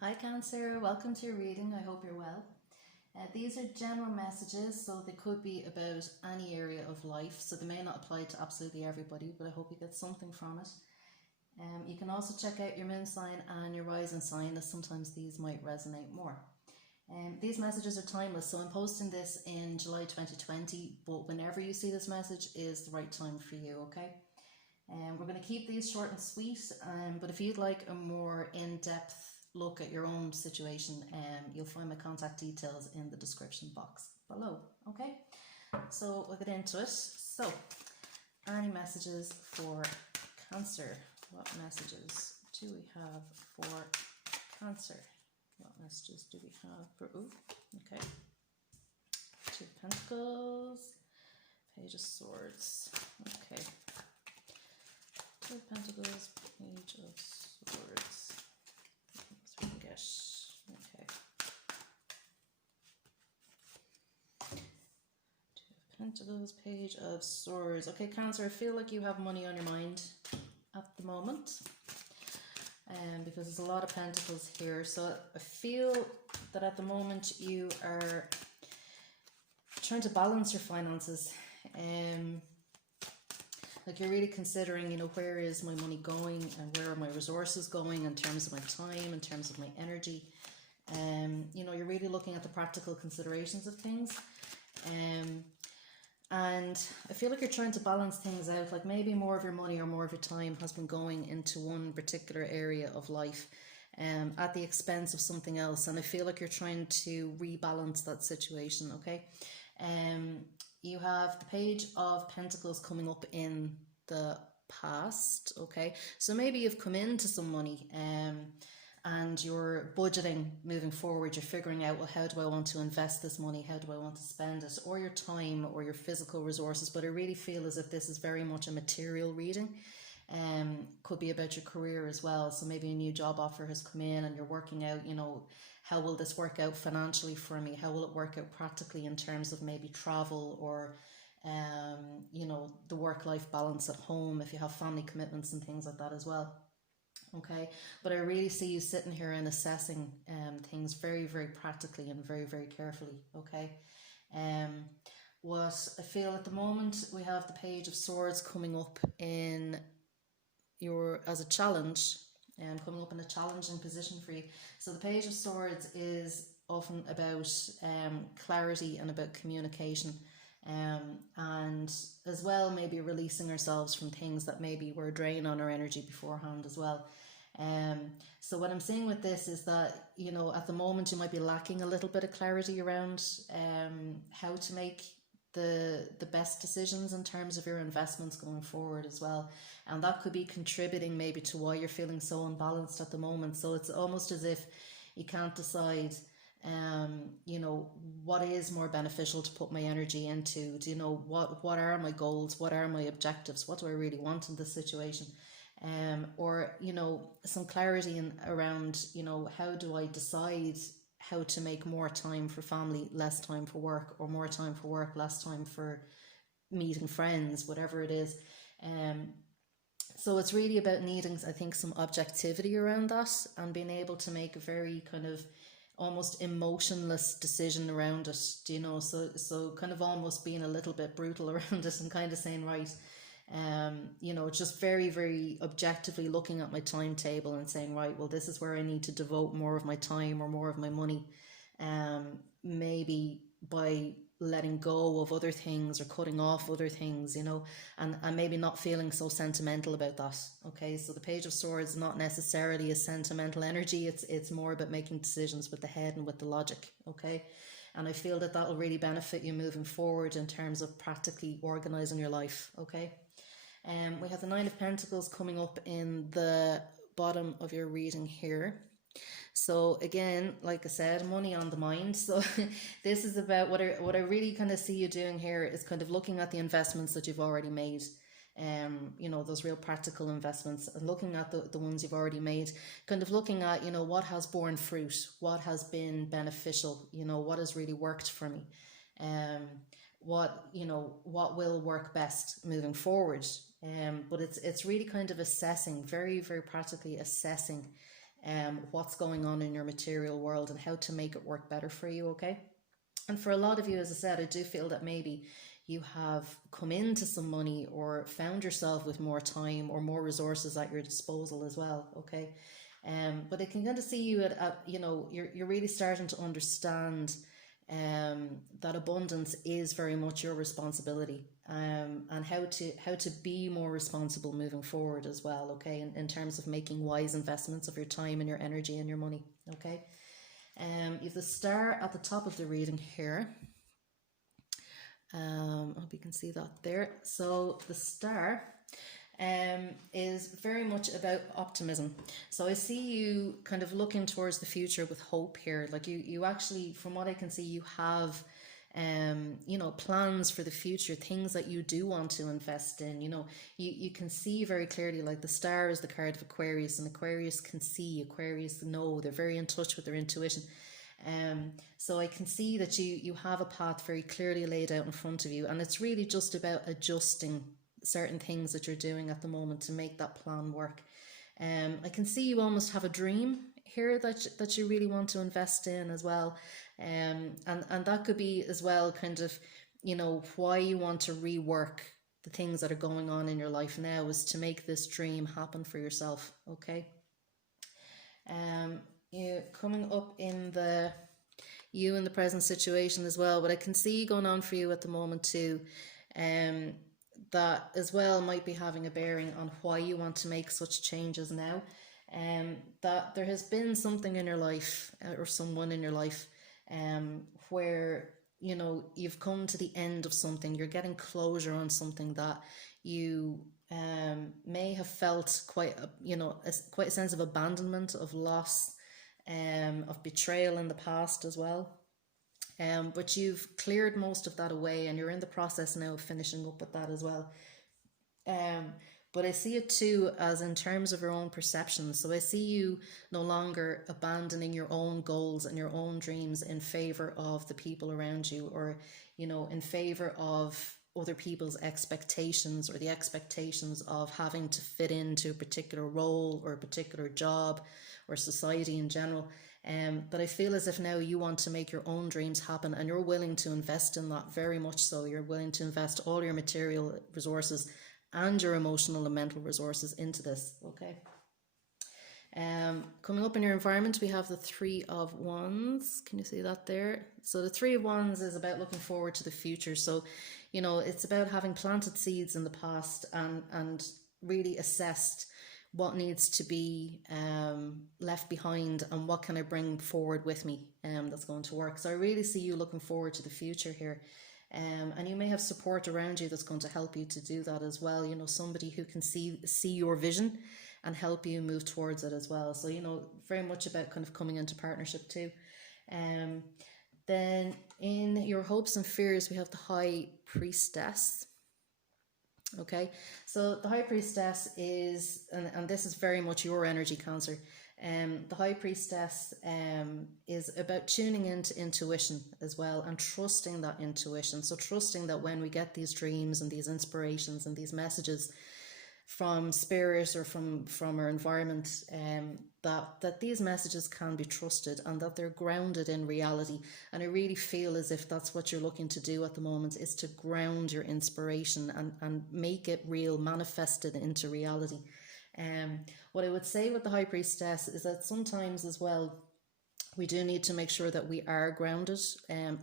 Hi Cancer, welcome to your reading. I hope you're well. These are general messages, so they could be about any area of life, so they may not apply to absolutely everybody, but I hope you get something from it. You can also check out your moon sign and your rising sign, as sometimes these might resonate more. These messages are timeless, so I'm posting this in July 2020, but whenever you see this message is the right time for you, okay? We're going to keep these short and sweet, but if you'd like a more in-depth look at your own situation, you'll find my contact details in the description box below. Okay, so we'll get into it. So, any messages for Cancer? What messages do we have for Cancer? What messages do we have for okay. Two of Pentacles, Page of Swords. Okay. Two of Pentacles, Page of Swords. Okay. Two of Pentacles, Page of Swords. Okay, Cancer, I feel like you have money on your mind at the moment. Because there's a lot of Pentacles here. So I feel that at the moment you are trying to balance your finances. Like you're really considering, where is my money going and where are my resources going in terms of my time, in terms of my energy. You're really looking at the practical considerations of things. And I feel like you're trying to balance things out, like maybe more of your money or more of your time has been going into one particular area of life at the expense of something else. And I feel like you're trying to rebalance that situation, okay? You have the Page of Pentacles coming up in the past, okay? So maybe you've come into some money and you're budgeting moving forward. You're figuring out, well, how do I want to invest this money? How do I want to spend it? Or your time or your physical resources. But I really feel as if this is very much a material reading. Could be about your career as well. So maybe a new job offer has come in and you're working out, how will this work out financially for me? How will it work out practically in terms of maybe travel or, the work-life balance at home, if you have family commitments and things like that as well. Okay, but I really see you sitting here and assessing things very, very practically and very, very carefully. Okay, what I feel at the moment, we have the Page of Swords coming up in as a challenge, and coming up in a challenging position for you. So the Page of Swords is often about clarity and about communication. And as well, maybe releasing ourselves from things that maybe were a drain on our energy beforehand as well. So what I'm seeing with this is that, at the moment you might be lacking a little bit of clarity around how to make the best decisions in terms of your investments going forward as well. And that could be contributing maybe to why you're feeling so unbalanced at the moment. So it's almost as if you can't decide what is more beneficial to put my energy into. Do you know what are my goals, what are my objectives, what do I really want in this situation? Or some clarity around how do I decide how to make more time for family, less time for work, or more time for work, less time for meeting friends, whatever it is. So it's really about needing, I think, some objectivity around that and being able to make a very kind of almost emotionless decision around it, so kind of almost being a little bit brutal around it and kind of saying, right, just very, very objectively looking at my timetable and saying, right, well, this is where I need to devote more of my time or more of my money, maybe by letting go of other things or cutting off other things, and maybe not feeling so sentimental about that. Okay, so the Page of Swords is not necessarily a sentimental energy. It's more about making decisions with the head and with the logic. Okay, and I feel that will really benefit you moving forward in terms of practically organizing your life. Okay, we have the Nine of Pentacles coming up in the bottom of your reading here. So again, like I said, money on the mind. So this is about what I really kind of see you doing here is kind of looking at the investments that you've already made. Those real practical investments, and looking at the ones you've already made, kind of looking at, what has borne fruit, what has been beneficial, what has really worked for me, what will work best moving forward. But it's really kind of assessing, very, very practically assessing what's going on in your material world and how to make it work better for you, okay? And for a lot of you, as I said, I do feel that maybe you have come into some money or found yourself with more time or more resources at your disposal as well, okay? But I can kind of see you at you know, you're really starting to understand that abundance is very much your responsibility, and how to be more responsible moving forward as well, okay, in terms of making wise investments of your time and your energy and your money, okay. You have the star at the top of the reading here. I hope you can see that there. So the star is very much about optimism. So I see you kind of looking towards the future with hope here. Like you actually, from what I can see, you have you know, plans for the future, things that you do want to invest in. You know, you can see very clearly, like the star is the card of Aquarius, and Aquarius can see, Aquarius know, they're very in touch with their intuition. So I can see that you have a path very clearly laid out in front of you, and it's really just about adjusting certain things that you're doing at the moment to make that plan work. I can see you almost have a dream here that you really want to invest in as well, and that could be as well kind of, you know, why you want to rework the things that are going on in your life now is to make this dream happen for yourself, okay. You coming up in the you in the present situation as well, but I can see going on for you at the moment too, that as well might be having a bearing on why you want to make such changes now. That there has been something in your life or someone in your life where, you know, you've come to the end of something, you're getting closure on something that you may have felt quite a, you know, quite a sense of abandonment, of loss, of betrayal in the past as well. But you've cleared most of that away and you're in the process now of finishing up with that as well. But I see it too as in terms of your own perception. So I see you no longer abandoning your own goals and your own dreams in favor of the people around you, or, you know, in favor of other people's expectations, or the expectations of having to fit into a particular role or a particular job or society in general. But I feel as if now you want to make your own dreams happen, and you're willing to invest in that very much so. You're willing to invest all your material resources and your emotional and mental resources into this, okay. Coming up in your environment, we have the Three of Wands. Can you see that there? So the Three of Wands is about looking forward to the future. So, you know, it's about having planted seeds in the past and really assessed what needs to be left behind and what can I bring forward with me that's going to work. So I really see you looking forward to the future here. And you may have support around you that's going to help you to do that as well. You know, somebody who can see your vision and help you move towards it as well. So, you know, very much about kind of coming into partnership too. Then in your hopes and fears, we have the High Priestess. Okay, so the High Priestess is, and this is very much your energy, Cancer. The High Priestess is about tuning into intuition as well, and trusting that intuition. So trusting that when we get these dreams and these inspirations and these messages from spirit or from our environment, that these messages can be trusted and that they're grounded in reality. And I really feel as if that's what you're looking to do at the moment, is to ground your inspiration and make it real, manifest it into reality. What I would say with the High Priestess is that sometimes as well, we do need to make sure that we are grounded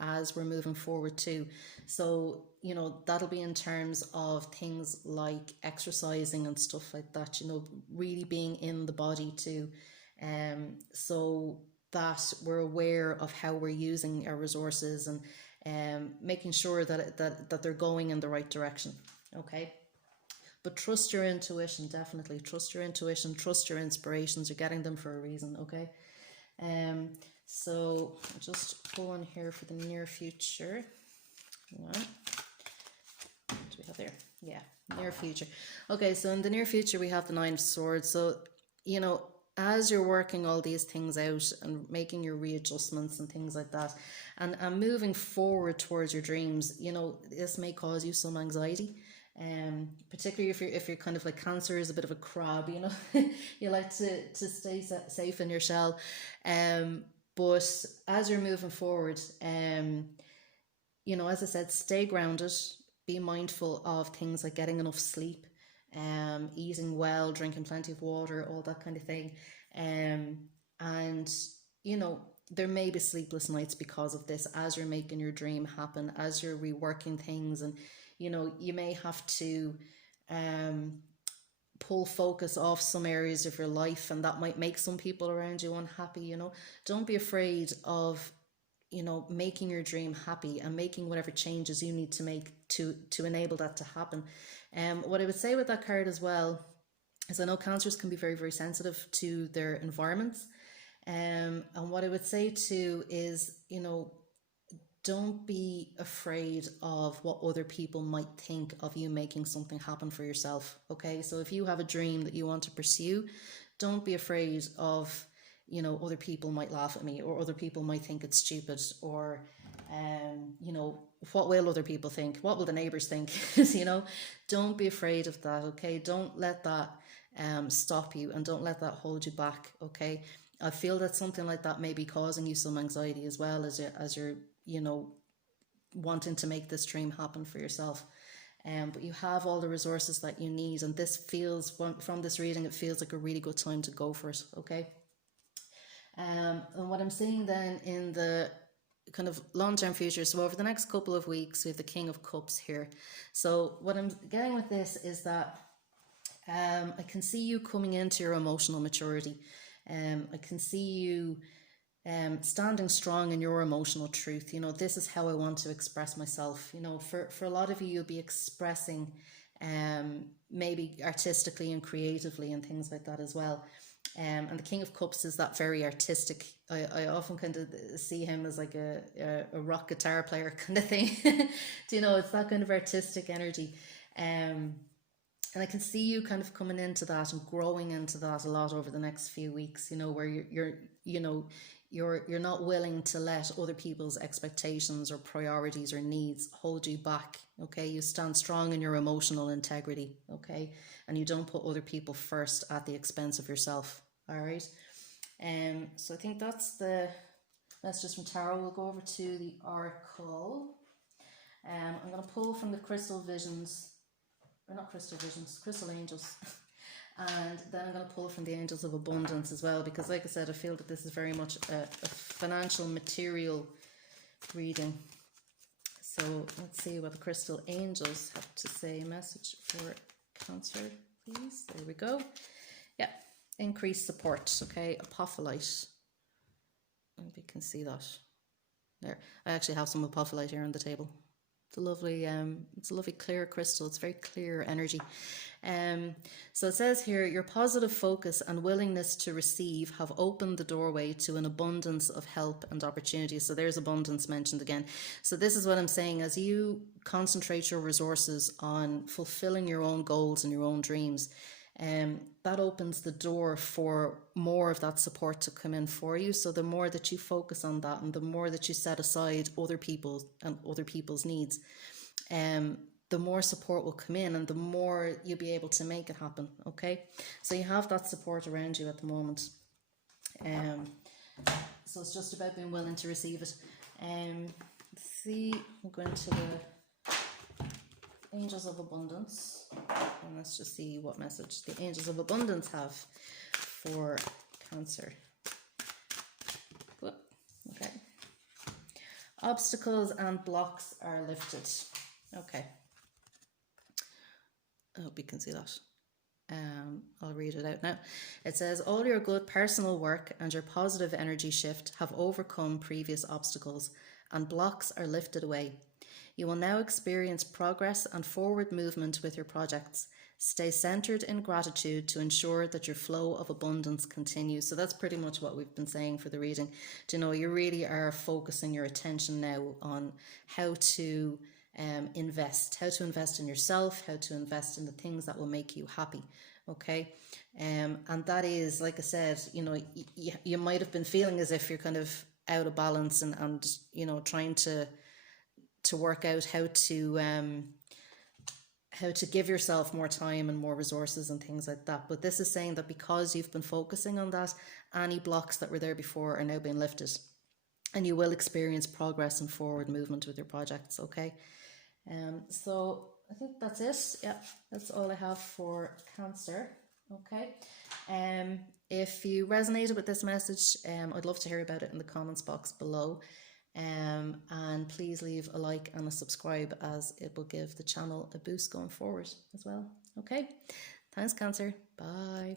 as we're moving forward too. So, you know, that'll be in terms of things like exercising and stuff like that, you know, really being in the body too. So that we're aware of how we're using our resources and making sure that they're going in the right direction. Okay. But trust your intuition, definitely. Trust your intuition, trust your inspirations. You're getting them for a reason, okay? So I'll just pull in here for the near future. What do we have there? Yeah, near future. Okay, so in the near future, we have the Nine of Swords. So, you know, as you're working all these things out and making your readjustments and things like that, and moving forward towards your dreams, you know, this may cause you some anxiety. Particularly if you're kind of like Cancer is a bit of a crab, you know, you like to stay safe in your shell. But as you're moving forward, you know, as I said, stay grounded, be mindful of things like getting enough sleep, eating well, drinking plenty of water, all that kind of thing. And, you know, there may be sleepless nights because of this as you're making your dream happen, as you're reworking things. And, you know, you may have to pull focus off some areas of your life, and that might make some people around you unhappy. You know, don't be afraid of, you know, making your dream happy and making whatever changes you need to make to enable that to happen. What I would say with that card as well is, I know Cancers can be very, very sensitive to their environments. And what I would say too is, you know, don't be afraid of what other people might think of you making something happen for yourself. Okay, so if you have a dream that you want to pursue, don't be afraid of, you know, other people might laugh at me, or other people might think it's stupid, or you know, what will other people think, what will the neighbors think? You know, don't be afraid of that. Okay, don't let that stop you, and don't let that hold you back. Okay, I feel that something like that may be causing you some anxiety as well, as you're, you know, wanting to make this dream happen for yourself. But you have all the resources that you need, and this feels, from this reading, it feels like a really good time to go for it. Okay. And what I'm seeing then in the kind of long-term future, so over the next couple of weeks, we have the King of Cups here. So what I'm getting with this is that I can see you coming into your emotional maturity. I can see you standing strong in your emotional truth. You know, this is how I want to express myself. You know, for a lot of you, you'll be expressing maybe artistically and creatively and things like that as well. And the King of Cups is that very artistic. I often kind of see him as like a rock guitar player kind of thing. Do you know, it's that kind of artistic energy. And I can see you kind of coming into that and growing into that a lot over the next few weeks, you know, where you're you know, you're not willing to let other people's expectations or priorities or needs hold you back. Okay, you stand strong in your emotional integrity. Okay, and you don't put other people first at the expense of yourself. All right. So I think that's the messages from tarot. We'll go over to the oracle. I'm going to pull from the crystal visions, or not crystal visions, crystal angels. And then I'm going to pull from the angels of abundance as well, because like I said, I feel that this is very much a financial material reading. So let's see what the crystal angels have to say. Message for Cancer, please. There we go. Yeah, increased support. Okay, apophyllite. I hope you can see that. There, I actually have some apophyllite here on the table. It's a lovely clear crystal. It's very clear energy. So it says here, your positive focus and willingness to receive have opened the doorway to an abundance of help and opportunities. So there's abundance mentioned again. So this is what I'm saying. As you concentrate your resources on fulfilling your own goals and your own dreams, that opens the door for more of that support to come in for you. So the more that you focus on that, and the more that you set aside other people's needs, the more support will come in, and the more you'll be able to make it happen. Okay, so you have that support around you at the moment. So it's just about being willing to receive it. Let's see, I'm going to the angels of abundance, and let's just see what message the angels of abundance have for Cancer. Okay, obstacles and blocks are lifted. Okay, I hope you can see that. I'll read it out now. It says, all your good personal work and your positive energy shift have overcome previous obstacles, and blocks are lifted away. You will now experience progress and forward movement with your projects. Stay centered in gratitude to ensure that your flow of abundance continues. So that's pretty much what we've been saying for the reading. Do you know, you really are focusing your attention now on how to how to invest in yourself, how to invest in the things that will make you happy. Okay. And that is, like I said, you know, you might have been feeling as if you're kind of out of balance, and you know, trying to work out how to how to give yourself more time and more resources and things like that. But this is saying that because you've been focusing on that, any blocks that were there before are now being lifted, and you will experience progress and forward movement with your projects. Okay. So I think that's it. Yeah, that's all I have for Cancer. Okay. If you resonated with this message, I'd love to hear about it in the comments box below. And please leave a like and a subscribe, as it will give the channel a boost going forward as well. Okay. Thanks, Cancer. Bye.